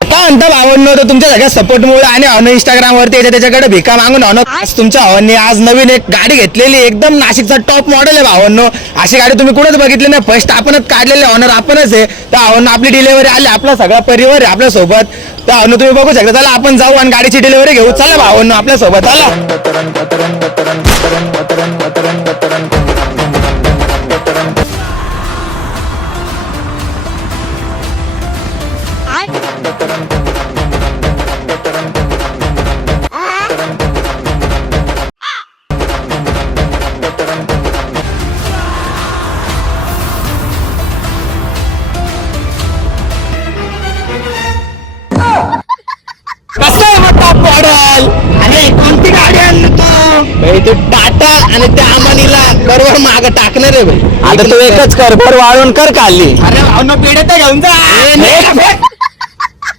काय म्हणता भावांनो, तर तुमच्या सगळ्या सपोर्टमुळे आणि अनु इंस्टाग्रामवरती त्याच्याकडे भिका मागून आज तुमच्या भावांनी आज नवीन एक गाडी घेतलेली, एकदम नाशिकचा टॉप मॉडेल आहे भावांनो. अशी गाडी तुम्ही कुठेच बघितली नाही, फर्स्ट आपणच काढलेले, ऑनर आपणच आहे. तर भावांनो आपली डिलिव्हरी आली, आपला सगळा परिवार आहे आपल्या सोबत. तर अनु तुम्ही बघू शकता. चला आपण जाऊ आणि गाडीची डिलिव्हरी घेऊ. चला भावांनो आपल्या सोबत चला. कसं आहे मग टॉप मॉडेल? आणि कोणती गाडी आणली तू? टाटा आणि त्या अंबानीला बरोबर माग टाकणार आहे भाई. आता तू एकच कर, भर वाळून कर खाली. अरे भावना पेढे तर घेऊन जा.